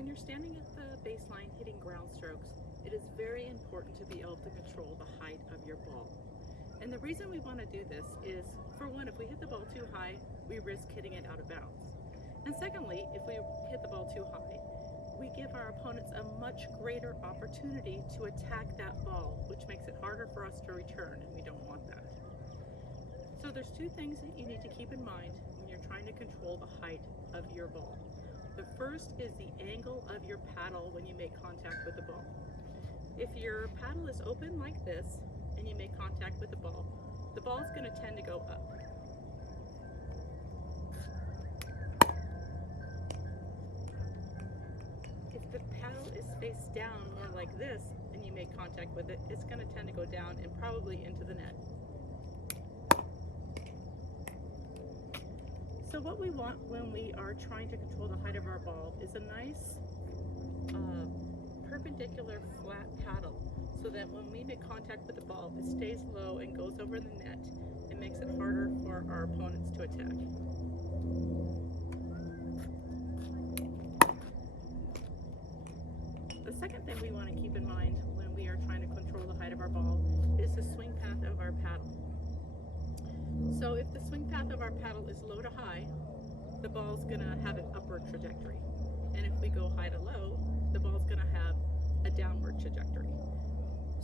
When you're standing at the baseline hitting ground strokes, it is very important to be able to control the height of your ball. And the reason we want to do this is, for one, if we hit the ball too high, we risk hitting it out of bounds. And secondly, if we hit the ball too high, we give our opponents a much greater opportunity to attack that ball, which makes it harder for us to return, and we don't want that. So there's two things that you need to keep in mind when you're trying to control the height of your ball. The first is the angle of your paddle when you make contact with the ball. If your paddle is open like this and you make contact with the ball is going to tend to go up. If the paddle is face down more like this and you make contact with it, it's going to tend to go down and probably into the net. So what we want when we are trying to control the height of our ball is a nice perpendicular flat paddle, so that when we make contact with the ball, it stays low and goes over the net and makes it harder for our opponents to attack. The second thing we want to keep in mind when we are trying to control the height of our ball is the swing path of our paddle. So if the swing path of our paddle is low to high, the ball's going to have an upward trajectory. And if we go high to low, the ball's going to have a downward trajectory.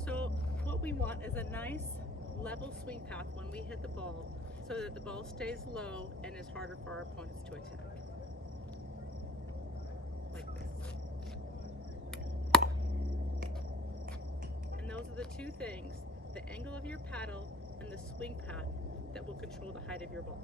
So what we want is a nice level swing path when we hit the ball, so that the ball stays low and is harder for our opponents to attack. Like this. And those are the two things, the angle of your paddle and the swing path, that will control the height of your ball.